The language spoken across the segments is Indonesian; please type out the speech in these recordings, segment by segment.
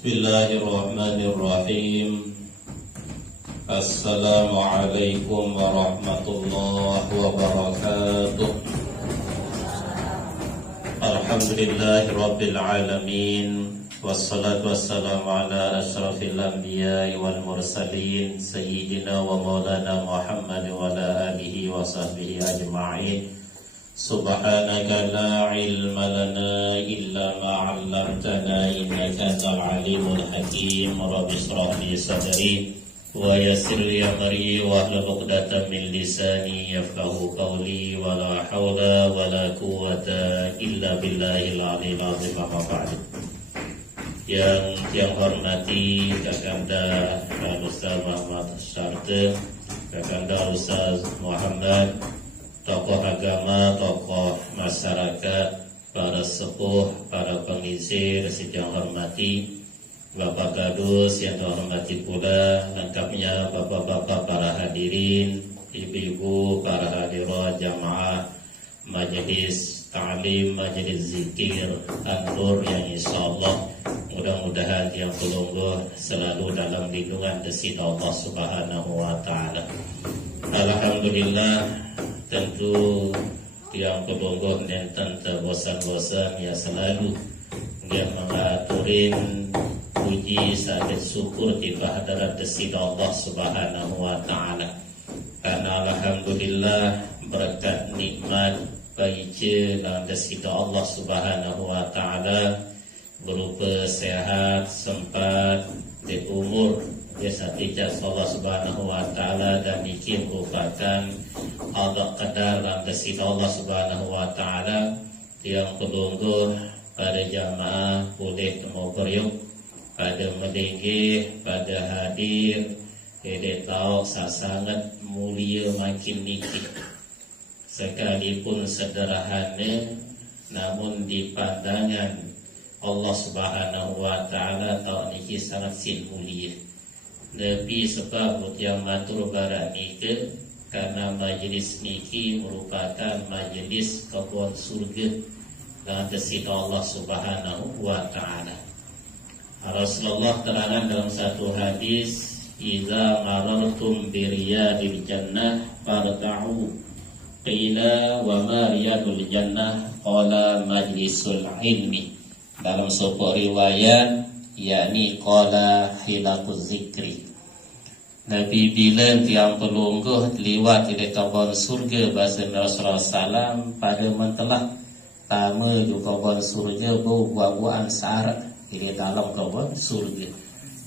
Bismillahirrahmanirrahim. Assalamualaikum warahmatullahi wabarakatuh. Alhamdulillahirabbil alamin. Wassalatu wassalamu ala asyrafil anbiya'i wal mursalin sayyidina wa maulana Muhammad wa ala alihi wa sahbihi ajma'in. Subhanaka la ilma lana illa ma 'allamtana innaka antal alimul hakim. Rabbi shrah li sadri wa yassir li amri wahlul 'uqdatam min lisani yafqahu qawli wa la haula wa la quwwata illa billahil aliyyil azim. Yang hormati Kakanda Ustaz Muhammad Syarte, Kakanda Ustaz Muhammad, tokoh agama, tokoh masyarakat, para sepuh, para pengisir, yang hormati Bapak Kadus yang hormati pula, lengkapnya bapak-bapak para hadirin, ibu-ibu para hadirat jamaah majelis ta'lim, majelis zikir An-Nur yang insyaallah mudah-mudahan yang pelungguh selalu dalam lindungan desi Allah Subhanahu wa taala. Alhamdulillah, tentu yang pelungguh dan tentu bosan-bosan ya selalu dia mengaturin puji sakit syukur di hadarat desi Allah Subhanahu wa taala. Karena alhamdulillah berkat nikmat baik dan desi Allah Subhanahu wa taala berupa sehat, sempat, di umur biasa tidak Allah Subhanahu wa taala, dan ini merupakan Allah qadar dan desi Allah Subhanahu wa taala yang pelungguh pada jamaah boleh temu periuk pada mendengar, pada hadir, dia tahu sangat mulia makin nikih. Sekalipun sederhana, namun di pandangan Allah Subhanahu wa taala tahu niki sangat mulia. Lebih sebab yang matur barat niki karena majlis niki merupakan majlis kebun surga dengan desi Allah Subhanahu wa taala. Rasulullah terangkan dalam satu hadis, "Idza marartum bi riyadil jannah farta'u." Qila wa ma riyadul jannah? Qala majlisul ilmi. Dalam sebuah riwayat, yakni qala hilaquz zikri. Nabi bilang tiang pelungguh lewat di kebun surga bahasa Rasulullah SAW pada mentelah tama di kebun surga buah-buahan syarat di dalam kebun surga.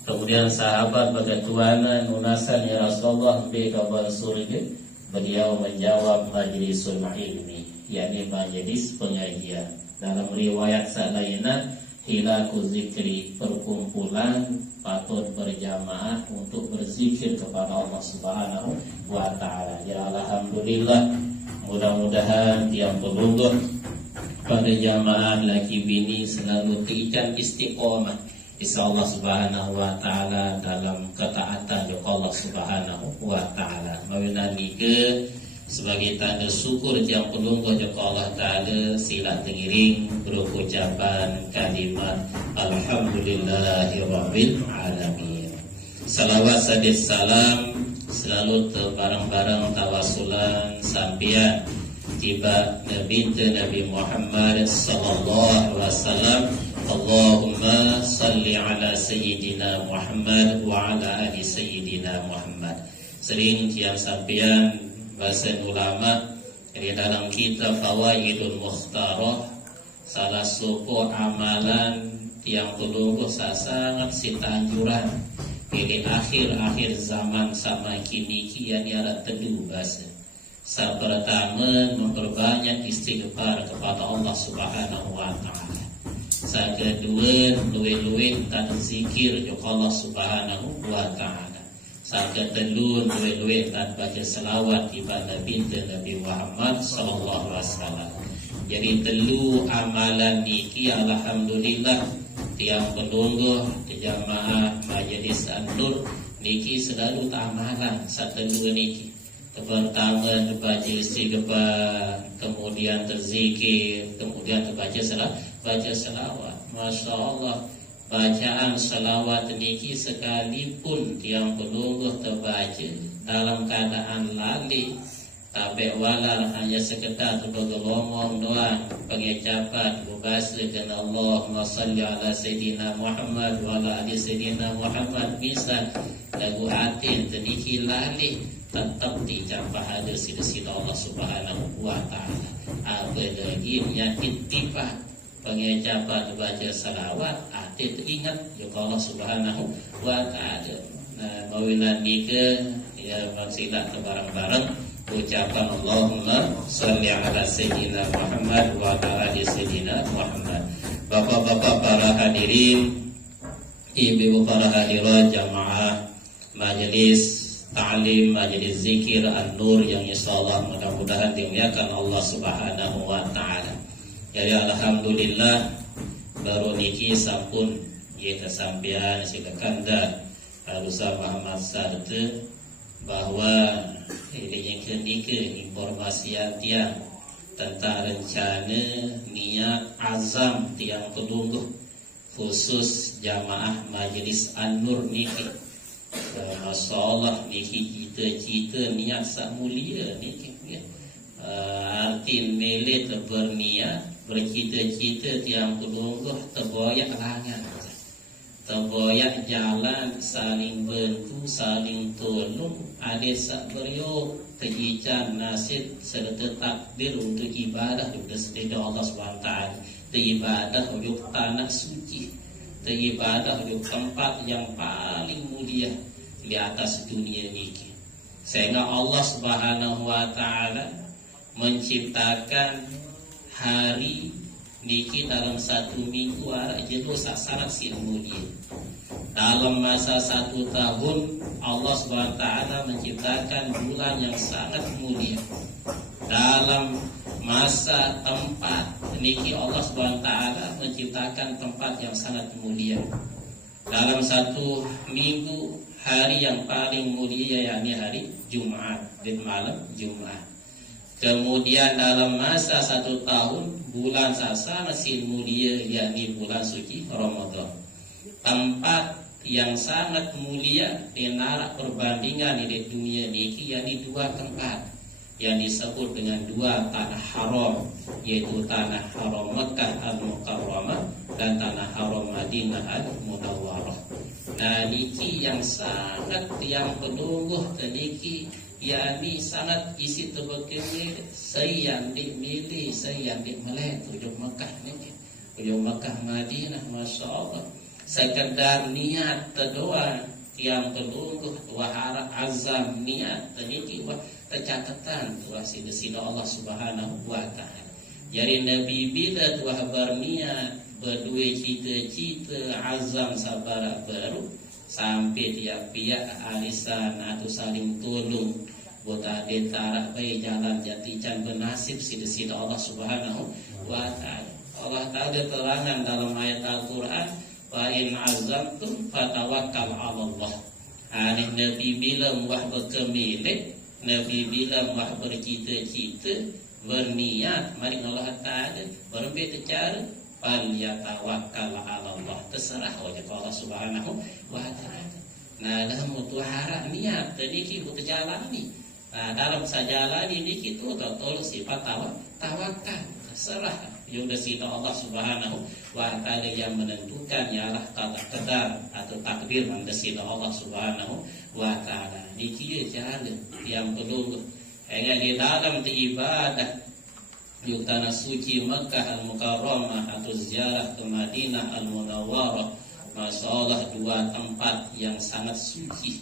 Kemudian sahabat berkatuanan unasan ya Rasulullah di kebun surga. Beliau menjawab majlisul ilmi, yakni majlis pengajian. Dalam riwayat lainnya hilaquz zikri, perkumpulan patut berjamaah untuk berzikir kepada Allah Subhanahu wa taala. Ya alhamdulillah, mudah-mudahan tiang pelungguh pada jamaah laki bini selalu terikat istiqomah insyaallah Subhanahu wa taala dalam ketaatan kepada Allah Subhanahu wa taala. Mawinani ke sebagai tanda syukur yang pelungguh kepada Allah taala, sila tengiring berucapan kalimat alhamdulillahirabbil alamin. Salawat sadis salam selalu bareng-bareng tawasulan sampian tiba Nabi Muhammad sallallahu alaihi wasallam. Allahumma salli ala sayyidina Muhammad wa ala ali sayyidina Muhammad. Sering tiang sampian bahasa ulama di dalam kitab Fawaidul Mukhtarah, salah satu amalan tiang pelungguh sangat anjuran di akhir-akhir zaman sama kini kian ada teduh bahasa. Pertama, memperbanyak istighfar kepada Allah Subhanahu wa taala. Kedua, luwe-luwe dan zikir kepada Allah Subhanahu wa taala. Kedua, luwe-luwe dan baca selawat kepada Nabi Muhammad sallallahu alaihi wasallam. Jadi telu amalan niki alhamdulillah tiang pelungguh jamaah majelis An-Nur niki selalu amalan satu niki. Pertama terbaca istighfar, kemudian terzikir, kemudian terbaca selawat. Masya Allah, bacaan selawat niki sekalipun tiang pelungguh terbaca dalam keadaan lali tabek walar hanya sekedar bergelomong doang pengucapan berbahasa dengan Allahumma salli ala Sayyidina Muhammad wa ala ali Sayyidina Muhammad bisa lagu atin teniki lali tetap dicampah ada sida-sida Allah Subhanahu wa ta'ala. Apa lagi yang ittifaq pengucapan baca salawat atin teringat ya Allah Subhanahu wa ta'ala. Nah, mawilan dike ya maksiat bareng-bareng ucapan Allahumma sholli ala Sayyidina Muhammad wa ala ali Sayyidina Muhammad. Bapak-bapak para hadirin, ibu para hadirat jamaah majelis ta'lim, majelis zikir An-Nur yang insyaallah mudah-mudahan dimuliakan Allah Subhanahu wa ta'ala. Jadi alhamdulillah baru niki sampun ye kesampean sikakanda Ustaz Muhammad Sarta bahwa ini yang kedua informasi tiang tentang rencana niat azam tiang pelungguh khusus jamaah majelis An-Nur niki. Masya Allah niki cita-cita niat sak mulia niki ya. Arti mele berniat bercita-cita tiang pelungguh terboyak langan, terboyak jalan, saling bantu, saling tolong, ada sak beriuk kejijan nasib serta takdir untuk ibadah kepada sedaya Allah SWT. Ibadah untuk tanah suci, ibadah untuk tempat yang paling mulia di atas dunia ini. Sehingga Allah Subhanahu wa ta'ala menciptakan hari niki dalam satu minggu arak jenuh sangat mulia. Dalam masa 1 tahun Allah SWT menciptakan bulan yang sangat mulia. Dalam masa tempat niki Allah SWT menciptakan tempat yang sangat mulia. Dalam satu minggu hari yang paling mulia yakni hari Jumat dan malam Jumat. Kemudian dalam masa 1 tahun bulan sangat mulia yakni bulan suci Ramadan. Tempat yang sangat mulia dinarak perbandingan di dunia niki yakni 2 tempat yang disebut dengan 2 tanah haram, yaitu tanah haram Mekah Al-Mukarramah dan tanah haram Madinah Al-Munawwarah. Nah niki yang sangat yang penungguh niki yakni sangat isi terbekir saya yang dimilih, saya yang dimilih ujung Mekah niki, ujung Mekah Madinah, Masya Allah. Sekedar niat terdoa yang penungguh wahara azam niat niki wah tercatatan tuah sida Allah Subhanahu wa ta'ala. Jadi Nabi bila tuah berniat berdua cita-cita azam sabar baru sampai tiap pihak alisan atau saling tolong buat ada tarak baik jalan jatikan bernasib sida Allah Subhanahu wa ta'ala. Allah Ta'ala terangan dalam ayat Al-Quran, wa in azamtum fatawakkal 'ala Allah. Aneh Nabi bilang wah berkemilik, Nabi bilang wah bercita-cita, berniat, mari Allah Ta'ala berbeda cara, fal yatawakkal 'ala Allah. Terserah wajah Allah Subhanahu wa ta'ala. Nah, dalam mutuhara niat tadi kita jalani. Nah, dalam sajalani ini kita tahu sifat tawakal, terserah yang sida Allah Subhanahu wa ta'ala yang menentukan ialah qadar atau takdir yang sida Allah Subhanahu wa ta'ala. Niki jalan yang perlu hanya di dalam ibadah di tanah suci Makkah Al-Mukarramah atau ziarah ke Madinah Al-Munawwarah. Masya Allah 2 tempat yang sangat suci.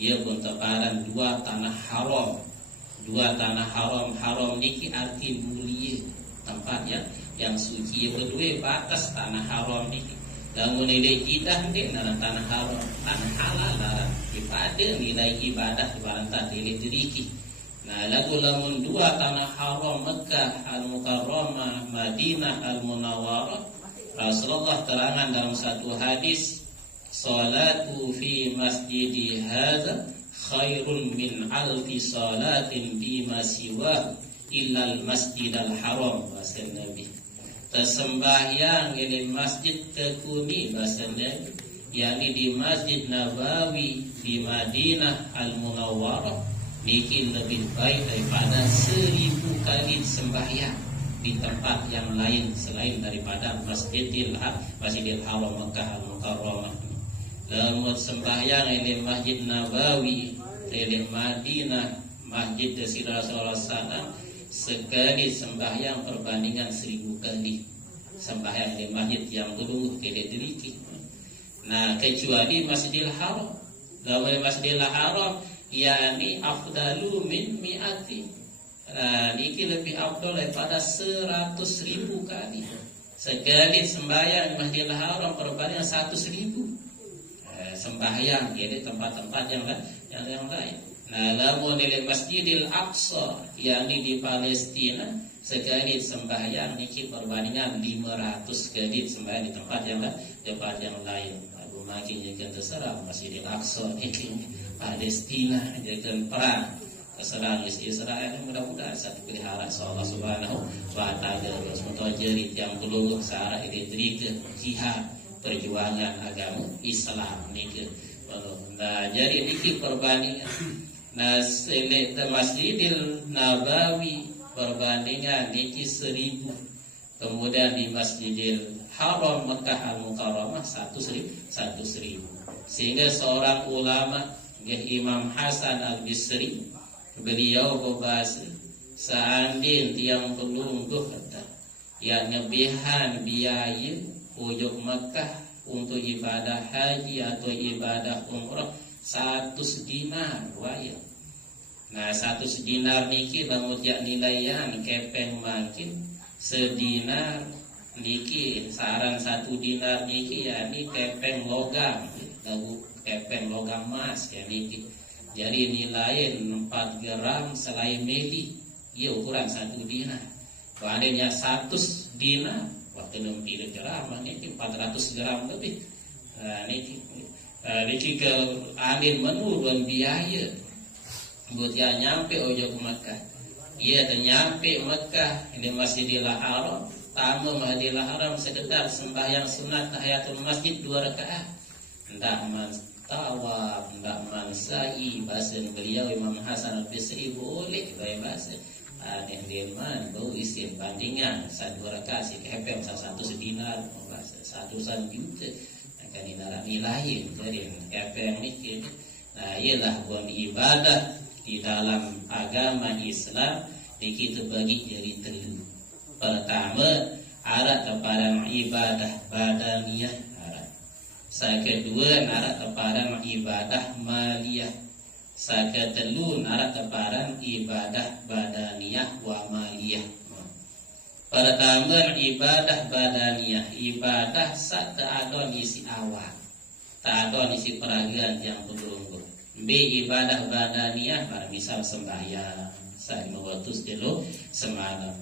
Ia pun teparan 2 tanah haram. 2 tanah haram niki arti mulia, tempat yang suci. Ia berdua batas tanah haram niki. Lamun nilai ibadah di dalam tanah haram, tanah halal dalam ibadah nilai ibadah di barang nilai diriki. Nah, lamun 2 tanah haram Mekah Al-Mukarramah, Madinah Al-Munawwarah, Rasulullah terangan dalam satu hadis, salatu fi masjidi hadza khairun min alfi salatin bima siwa illal masjidal haram. Bahasa Nabi, tersembahyang di Masjid Tekuni bahasanya, yakni di Masjid Nabawi di Madinah Al-Munawwarah, niki lebih baik daripada 1000 kali sembahyang di tempat yang lain selain daripada Masjidil Haram Makkah Al-Mukarramah. Lamun sembahyang di Masjid Nabawi di Madinah Masjid Rasulullah SAW, sekali sembahyang perbandingan 1000 kali sembahyang di masjid yang dulu tidak diriki. Nah, kecuali Masjidil Haram. Dalam Masjidil Haram yakni afdalu min mi'ati. Nah, niki lebih afdal daripada 100.000 kali. Sekali sembahyang di Masjidil Haram perbandingan 100.000 sembahyang di tempat-tempat yang lain. Nah, lamun di Masjidil Aqsa yakni di Palestina, sekali sembahyang niki perbandingan 500 kali sembahyang di tempat yang lain. Aku makin jangan terserah Masjidil Aqsa niki Palestina jangan perang terserang Israel. Mudah-mudahan satu pelihara Allah Subhanahu wa taala terus mentojeri yang belum searah elektrik jihad perjuangan agama Islam niki. Nah, jadi niki perbandingan. Nah, Masjidil Nabawi perbandingan niki 1000. Kemudian di Masjidil Haram Makkah Al-Mukarramah 100.000. Sehingga seorang ulama Imam Hasan Al-Bisri beliau berbahasa, seandainya tiang pelungguh kata yang ngebihan biaya ujung Makkah untuk ibadah haji atau ibadah umrah 100 dinar waya. Nah, 100 dinar niki lamun jak nilaian kepeng makin sedinar niki saran 1 dinar niki yakni kepeng logam, lagu kepeng logam emas ya niki. Jadi nilai 4 gram selai mili, ia ukuran 1 dinar. Kemudian 100 dinar waktu 60 gram niki 400 gram lebih. Nah, niki ke angin menurun biaya buat yang nyampe ojo ke Mekah. Ia ternyampe Mekah ini Masjidil Haram, tamu Masjidil Haram sekedar sembahyang sunat tahiyatul masjid 2 rakaat. Ndak man tawaf, ndak man sa'i, bahasa beliau Imam Hasan Al-Bisri boleh baik bahasa. Yang dirman bau isim bandingan 1 rakaat si kepem 1 dinar bahasa 1 juta. Akan nilai jadi kepem niki. Nah, ialah buat ibadah di dalam agama Islam niki terbagi jadi 3. Pertama, arah kepada ibadah badaniyah. Saya kedua, arah kepada ibadah maliyah. Saya kedua, arah kepada ibadah badaniyah wa maliyah. Pertama, ibadah badaniyah, ibadah saat tak ada isi awal, tak ada isi peragaan yang berlunggu. B, ibadah badaniyah, misal sembahyang, saya waktu dulu semalam,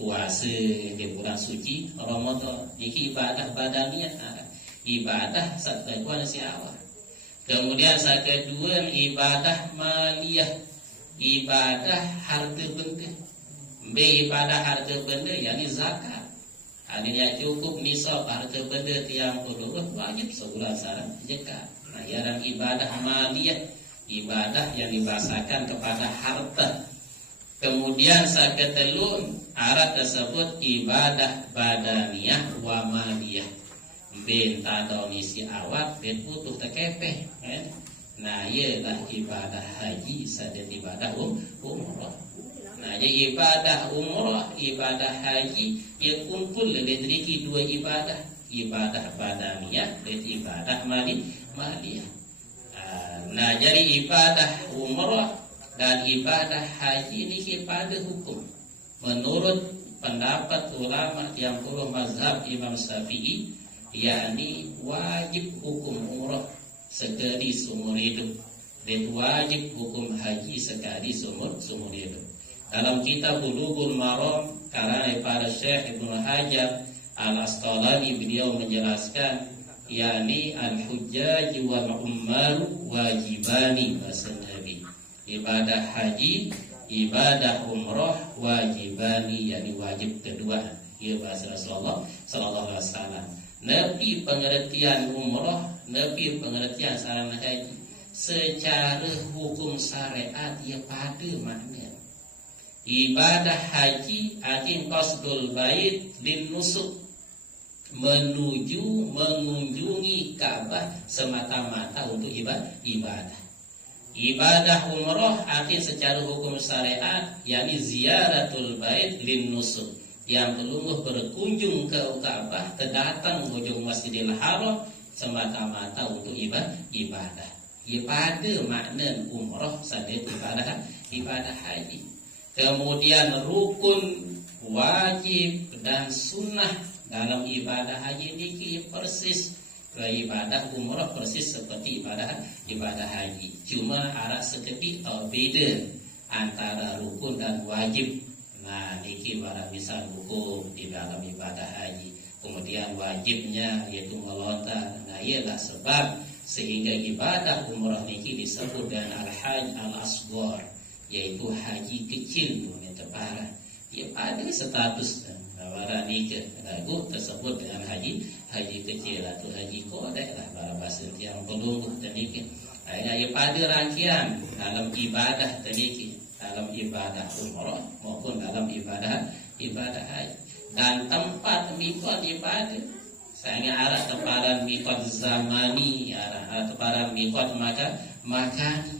puasa di bulan suci Ramadan, ini ibadah badaniyah, ibadah saat tak ada isi awal. Kemudian saya kedua, ibadah maliyah, ibadah harta benda. B, ibadah harta benda, yakni zakat. Adanya cukup nisab harta benda tiang puluh wajib sebulan saran zakat. Nah, yang ibadah maliyah, ibadah yang dibahasakan kepada harta. Kemudian saya ketelun arah tersebut ibadah badaniyah wa maliyah. Ben tado misi awak ben putuh tekepeh. Nah, ialah ibadah haji sadan ibadah umrah. Nah, jadi ibadah umrah, ibadah haji ia kumpul dari 2 ibadah, ibadah badaniyah dan ibadah maliyah. Nah, jadi ibadah umrah dan ibadah haji ini pada hukum menurut pendapat ulama yang puluh mazhab Imam Syafi'i, yakni wajib hukum umrah sekali seumur hidup dan wajib hukum haji sekali seumur hidup. Dalam kitab Bulughul Maram karya para Syekh Ibnu Hajar Al-Asqalani beliau menjelaskan yakni al-hujjaj wal ummaru wajibani bahasa Nabi. Ibadah haji, ibadah umrah wajibani, yakni wajib kedua. Ia bahasa Rasulullah sallallahu alaihi wasallam. Nepi pengertian umrah, nepi pengertian sarana haji. Secara hukum syariat ia pada makna. Ibadah haji artinya qasdul bait lin nusuk, menuju mengunjungi Ka'bah semata-mata untuk ibadah. Ibadah umrah artinya secara hukum syariat yakni ziyaratul bait lin nusuk, yang pelungguh berkunjung ke Ka'bah, terdatang mengunjung Masjidil Haram semata-mata untuk ibadah. Ia pada makna umrah saja ibadah haji. Kemudian rukun, wajib dan sunnah dalam ibadah haji ini persis ke ibadah umrah, persis seperti ibadah haji. Cuma arah seketik beda antara rukun dan wajib. Nah, niki barang misal hukum di dalam ibadah haji. Kemudian wajibnya yaitu melontar. Nah, ialah sebab sehingga ibadah umrah niki disebut dengan al-hajj al-asghar, yaitu haji kecil dunia teparan. Ia pada status barang nikah lagu tersebut dengan haji kecil atau haji kodek lah bahasa yang pelungguh terniki. Ia pada rangkaian dalam ibadah terniki, dalam ibadah umrah maupun dalam ibadah haji. Dan tempat mikot ibadah saya arah teparan mikot zamani, arah teparan mikot makani.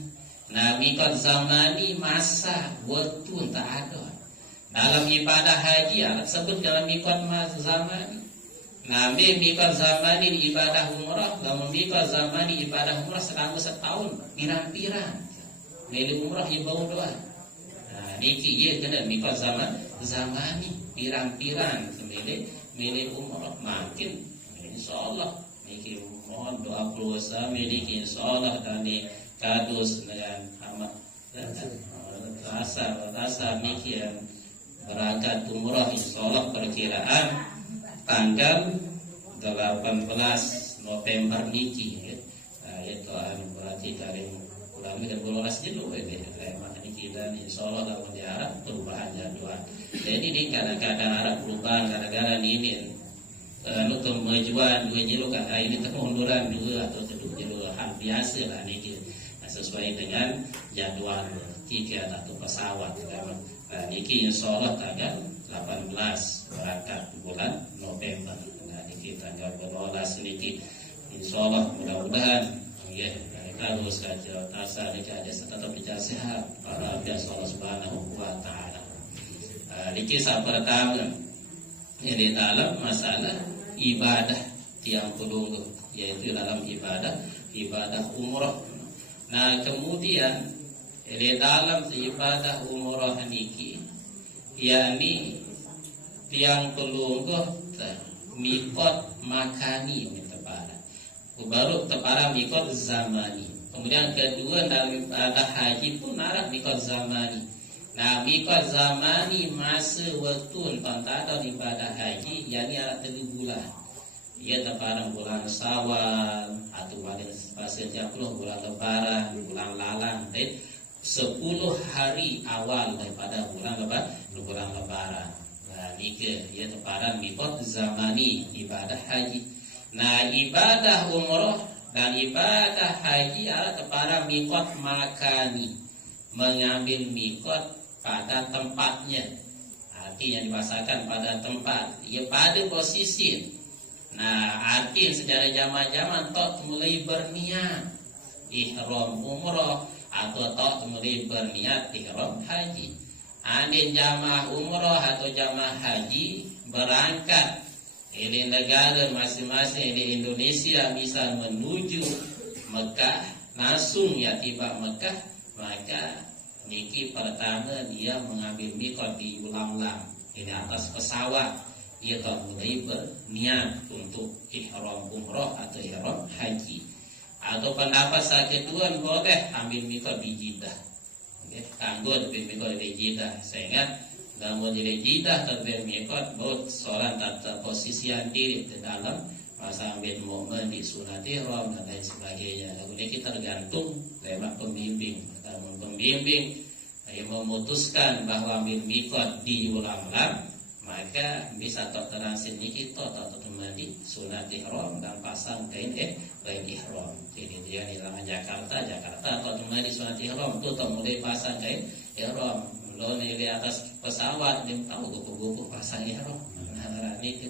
Nah, mikot zamani masa waktu tak ada. Dalam ibadah haji sebut dalam mikot zamani. Nah, mikot zamani di ibadah umrah, dalam mikot zamani ibadah umrah selama setahun pirang-pirang. Meli umrah ia bau doa. Nah, niki ia kena mikot zamani pirang-pirang meli umrah makin insyaallah niki mohon doa keluarga niki insyaallah dan kadus dengan amat rasa mikir berangkat umrah insyaallah perkiraan tanggal 18 November niki itu berarti dari bulan dan bulan dulu niki dan insyaallah dalam diharap perubahan jadwal. Jadi di kadang-kadang arah perubahan kadang-kadang ini kemajuan dua jilo kan ini kemunduran dua atau kedua jilo hal biasa lah niki. Sesuai dengan jadwal tiket atau pesawat. Nah, niki insyaallah tanggal 18 berangkat bulan November. Nah, niki tanggal 12 niki insyaallah mudah-mudahan ya harus saja tasa niki ada tetap bicara sehat para biasa Allah Subhanahu wa taala. Niki saat pertama ini dalam masalah ibadah tiang pelungguh, yaitu dalam ibadah umrah. Nah, kemudian di dalam ibadah umrah niki yakni tiang pelungguh mikot makani teparan. Baru teparan mikot zamani. Kemudian kedua dalam ibadah haji pun arah mikot zamani. Nah, mikot zamani masa waktu tentang ibadah haji yakni arah 3 bulan. Ia teparan bulan Syawal atau bahasa Jawa bulan Lebaran, bulan Lalang, 10 hari awal daripada bulan Lebaran. Nah, niki ia teparan mikot zamani ibadah haji. Nah, ibadah umrah dan ibadah haji adalah teparan mikot makani, mengambil mikot pada tempatnya. Artinya dibahasakan pada tempat, ia pada posisi. Nah, arti secara zaman-zaman tok mulai berniat ihram umrah atau tok mulai berniat ihram haji. Andin jamaah umrah atau jamaah haji berangkat di negara masing-masing di Indonesia misal menuju Mekah, langsung ya tiba Mekah, maka niki pertama dia mengambil mikot di ulang-ulang ini atas pesawat. Ia telah mulai berniat untuk ihram umrah atau ihram haji. Atau pendapat saya kedua boleh ambil mikot di Jeddah. Okey, tangguh di mikot di Jeddah. Saya ingat namun di Jeddah terdapat mikot buat seorang tata posisian diri di dalam masa ambil momen di sunat ihram dan lain sebagainya. Lalu ini kita tergantung lewat pembimbing. Namun pembimbing yang memutuskan bahwa ambil mikot di ulang-ulang, maka bisa tok terasin niki tok temadi sunat ihram dan pasang kain ihram. Jadi dia di Jakarta tok temadi sunat ihram tu tok mulai pasang kain ihram. Lo di atas pesawat dia tahu gugup pasang ihram. Nah, ini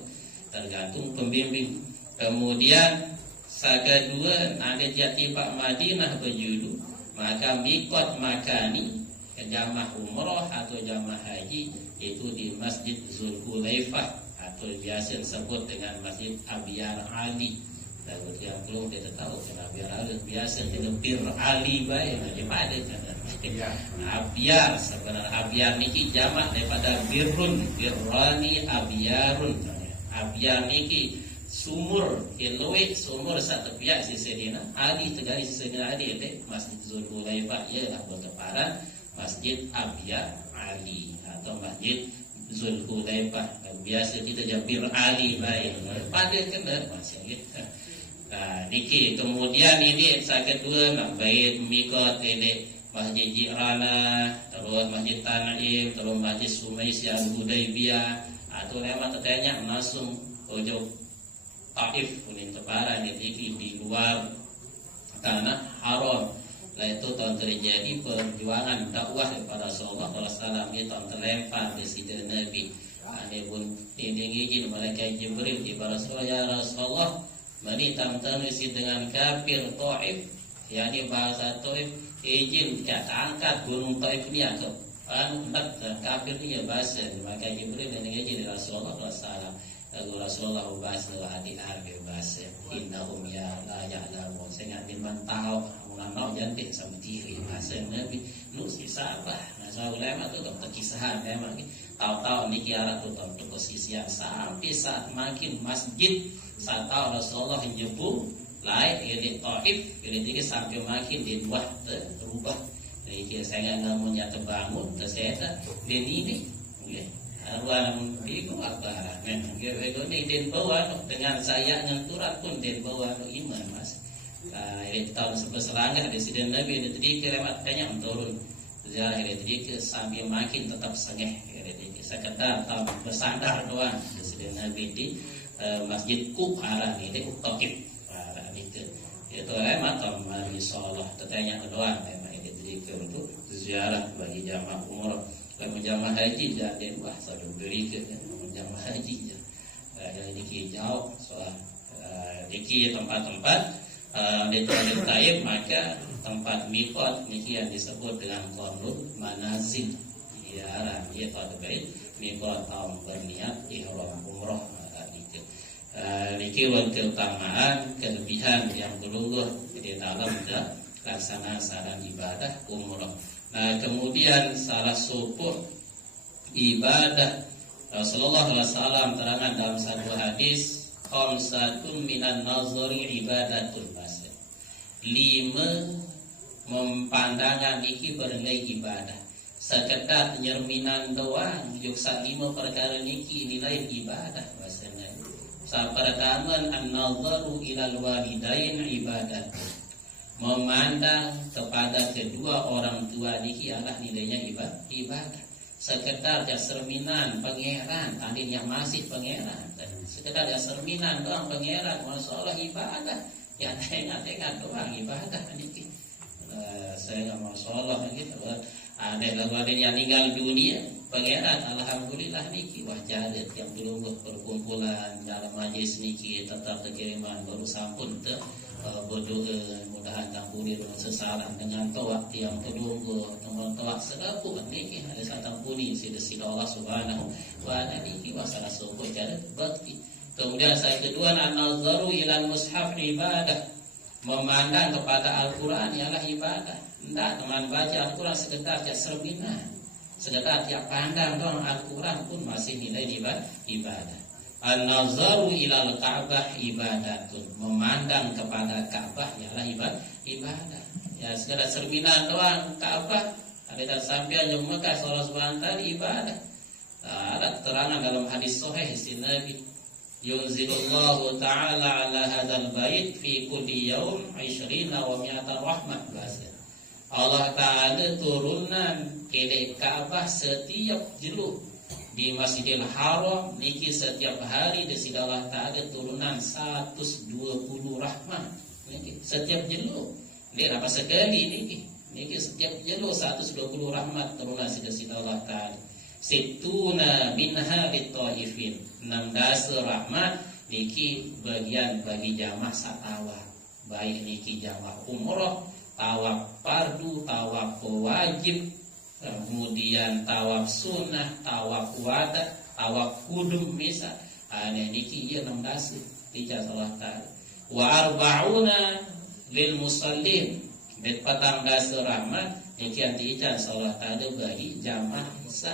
tergantung pembimbing. Kemudian kedua ada tiba Madinah berjudu, maka mikot makani jamaah umrah atau jamaah haji itu di Masjid Zulhulaifah atau biasa disebut dengan Masjid Abyar Ali. Lalu yang belum kita tahu kenapa Abyar Ali biasa dengan Bir Ali baik daripada Abyar. Sebenarnya Abyar niki jamak daripada birrun, birrani abyarun. Abyar niki sumur kiloi sumur satu pihak sisi dina Ali tegari sisi dina Ali dek Masjid Zulhulaifah ialah berteparan Masjid Abyar Ali atau Masjid Zulhulaifah. Biasa kita jabir Ali baik pada kena masih gitu. Nah, niki kemudian ini saya kedua nak baik mikot ini Masjid Jirana, terus Masjid Tanaim, terus Masjid Sumaisy Al-Hudaybiyah atau lewat tertanya langsung ujung Taif kuning tebaran di luar tanah haram. Lah itu tahun terjadi perjuangan dakwah kepada Rasulullah SAW itu tahun terlempar di sidang Nabi. Ane pun izin malaikat Jibril di Rasulullah, ya Rasulullah, mari tamtanisi dengan kafir Taif, yakni bahasa Taif izin kita angkat gunung Taif ini atau angkat kafir ini bahasa malaikat Jibril dan izin Rasulullah SAW. Lalu Rasulullah bahasa hati-hati bahasa innahum ya la ya'lamu sangat dimantau mengenal jantik sama diri bahasa Nabi lu sisa apa nah saya ulama tu terkisahan memang tahu-tahu niki arah tu untuk posisi yang sampai saat makin masjid saat tahu Rasulullah nyebut lain ini Taif ini tinggi sampai makin di dua terubah jadi saya nggak mau nyata bangun tersedak dan ini ruang itu apa? Itu ni den bawa dengan saya ngenturan pun den bawa iman mas. Ini tahun sebeserangga di sidang Nabi ini tadi kiremat tanya turun. Sejarah ini tadi sambil makin tetap sengeh. Ini sekedar tahun bersandar doang di sidang Nabi di Masjid Kukhara ini Taif. Itu matam mari sholat. Tertanya doang memang ini tadi untuk ziarah bagi jamaah umrah. Kalau menjamah haji jadi wah saya beri ke menjamah haji ya. Jadi niki jauh soal niki tempat-tempat di Taif maka tempat mikot niki yang disebut dengan qanun manazil. Ya, dia pada baik mikot tahun berniat ihram umrah gitu. Niki keutamaan kelebihan yang berlungguh di dalam pelaksanaan ibadah umrah. Nah, kemudian salah satu ibadah Rasulullah SAW terangan dalam satu hadis khamsatun minan nazari ibadatun basir. 5 mempandangan niki bernilai ibadah. Sekedar nyerminan doang yuksa 5 perkara niki nilai ibadah bahasanya. Pertama an-nazaru ilal walidain ibadah. Memandang kepada kedua orang tua niki adalah nilainya ibadah. Sekedar dia serminan pangeran, tadinya masih pangeran. Sekedar dia serminan doang pangeran, masalah ibadah. Ya tengah-tengah doang ibadah niki. Saya nggak masalah gitu. Ada lagu yang meninggal dunia, pangeran alhamdulillah niki wajah yang belum berkumpulan dalam majlis niki tetap terkiriman baru sampun berdoa mudahan tampuni dengan sesaran dengan tawak yang terlunggu dengan tawak sedapu niki ada satampuni sida Allah Subhanahu wa ta'ala niki masalah suku cara bakti. Kemudian saya kedua an-nazaru ila mushaf ibadah. Memandang kepada Al-Qur'an ialah ibadah. Hendak teman baca Al-Qur'an sekedar dia serminan, sekedar dia pandang doang Al-Qur'an pun masih nilai ibadah. An-nazaru ilal Ka'bah ibadatun. Memandang kepada Ka'bah ialah ibadah. Ya sekedar cerminan doang Ka'bah ada sampai yang Mekah Allah Subhanahu wa taala ibadah. Ada keterangan dalam hadis sahih si Nabi yunzilullahu ta'ala ala hadzal bait fi kulli yaum 20 wa 100 rahmat bahasa. Allah Ta'ala turunan ke Ka'bah setiap jeluk di Masjidil Haram niki setiap hari di sida Allah Ta'ala turunan 120 rahmat niki setiap jelo. Ini apa sekali niki setiap jelo 120 rahmat turunan sida Allah Ta'ala. Situna minha litaifin 16 rahmat niki bagian bagi jamaah satawaf. Baik niki jamaah umroh, tawaf fardu, tawaf wajib, kemudian tawaf sunnah, tawaf wada, tawaf kudum misal. Ane niki ieu 16 ija Allah Ta'ala. Wa arba'una lil musallin. Bet 14 rahmat niki anti ija Allah Ta'ala bagi jamaah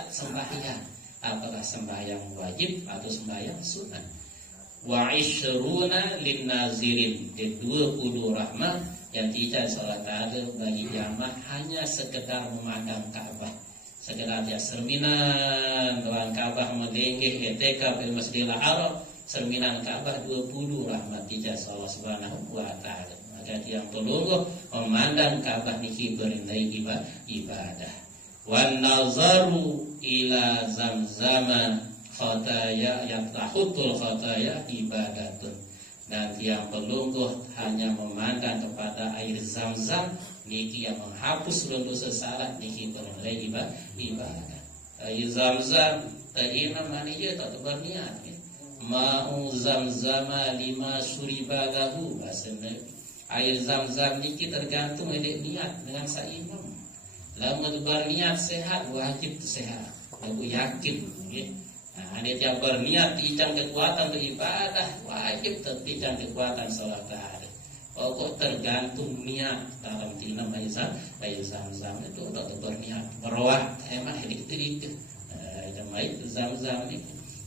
sembahyang. Apakah sembahyang wajib atau sembahyang sunnah. Wa isyruna lin nazirin. 20 rahmat yang tidak salat Ta'ala bagi jamaah hanya sekedar memandang Ka'bah, sekedar dia serminan dalam Ka'bah melenggeh etika di Masjidil Haram, serminan Ka'bah 20 rahmat tidak Allah Subhanahu wa Ta'ala. Maka yang pelungguh memandang Ka'bah niki bernilai ibadah. Wan nazaru ila zamzama khataya yatahutul khataya ibadatun. Dan yang pelungguh hanya memandang kepada air Zam-Zam niki yang menghapus dosa salah niki bernilai ibadah. Air Zam-Zam tadi namanya tak berniat ya. Ma'u Zam-Zama lima syuribadahu bahasa Nabi. Air Zam-Zam niki tergantung dari niat dengan saimam. Lamun berniat sehat wajib sehat. Aku yakin ya. Nah, dia yang berniat ijang kekuatan beribadah wajib terpijang kekuatan salat Ta'ala. Pokok tergantung niat dalam tinam air Zam-Zam itu tak berniat berwah emang itu air Zam-Zam ini.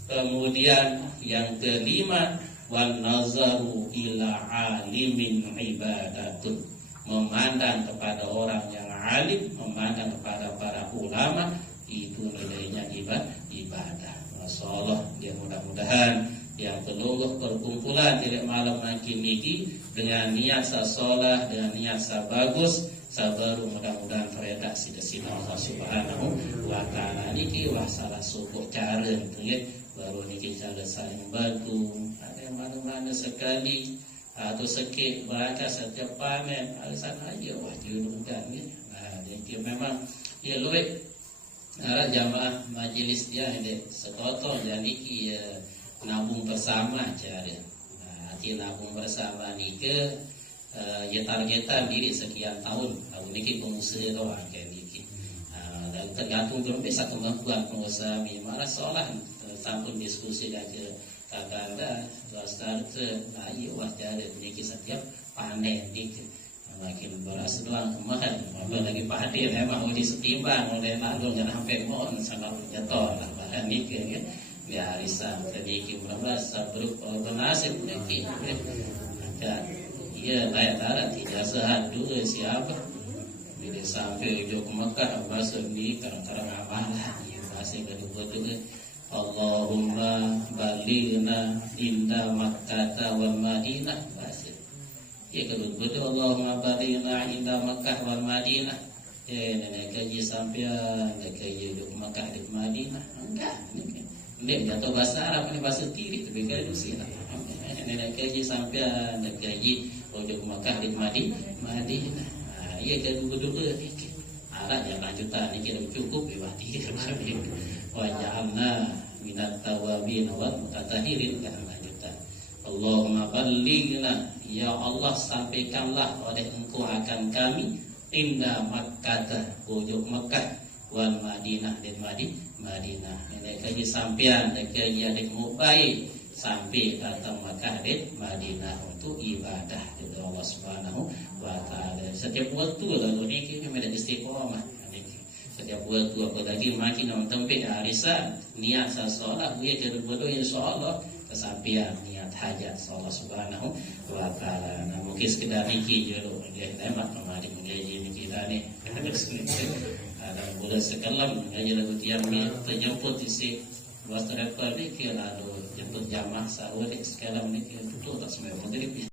Kemudian yang kelima wan nazaru ila alimin ibadatun. Memandang kepada orang yang alim, memandang kepada para ulama itu nilainya ibadah. Masyaallah, ya mudah-mudahan yang pelungguh perkumpulan di malam makin niki dengan niat sasolah, dengan niat sabagus, sabaru mudah-mudahan faedah sida-sida Allah Subhanahu wa Ta'ala niki wah salah suku cara ya baru niki cara saling bantu. Ada yang mana-mana sekali atau sekit baca setiap panen alasan aja wah diundang ya. Nah, jadi memang ya luwih jamaah majelis dia ini sekoto jadi nabung bersama cara. Nah, arti nabung bersama nike ya targetan diri sekian tahun. Tahun niki pengusaha doang kayak niki. Dan tergantung bisa kemampuan pengusaha malah seolah sampun diskusi aja kakanda start ayo wah cara niki setiap panen niki. Makin beras doang kemarin, apa lagi padi memang mau disetimbang, oleh lalu jangan sampai mohon sama jatuh lah bahan nikah ya. Ya risam tadi kita beras sabruk bernasib nikah. Dan iya layak darat tidak sehat dulu siapa. Bila sampai ujung ke Mekah masuk ni kadang-kadang amalan ya masih betul-betul. Allahumma balighna inda Makkah wal Madinah masih. Ya betul Allahumma barighna inda Makkah wal Madinah. Nenek gaji sampean, nenek gaji di Makkah di Madinah. Enggak, ini jatuh bahasa Arab ini bahasa tiri tapi kan itu nenek gaji sampean, nenek gaji di Makkah di Madinah. Nah, iya kan betul ini. Arab yang lanjutan ini kita cukup ya tiri. Wa ja'alna minat tawabin wa mutatahhirin kan lanjutan. Allahumma ballighna ya Allah sampaikanlah oleh engkau akan kami inda Makkah ujung Mekah wal Madinah dan Madinah. Ini kaji sampean dan kaji adik mubai sampai datang Mekah dan Madinah untuk ibadah kepada Allah Subhanahu wa Ta'ala. Setiap waktu lalu ini kita ada istiqomah. Setiap waktu apalagi makin orang tempat arisan niat sasolah dia jadi bodoh insyaallah kesampaian niat hajat Allah Subhanahu wa Ta'ala. Nah, mungkin sekedar niki dulu dia tembak kemarin mengaji niki tadi. Ada bulan sekalam ngaji lagu tiang ni terjemput isi was terdapat niki lalu jemput jamaah sahur sekalam niki itu tak semua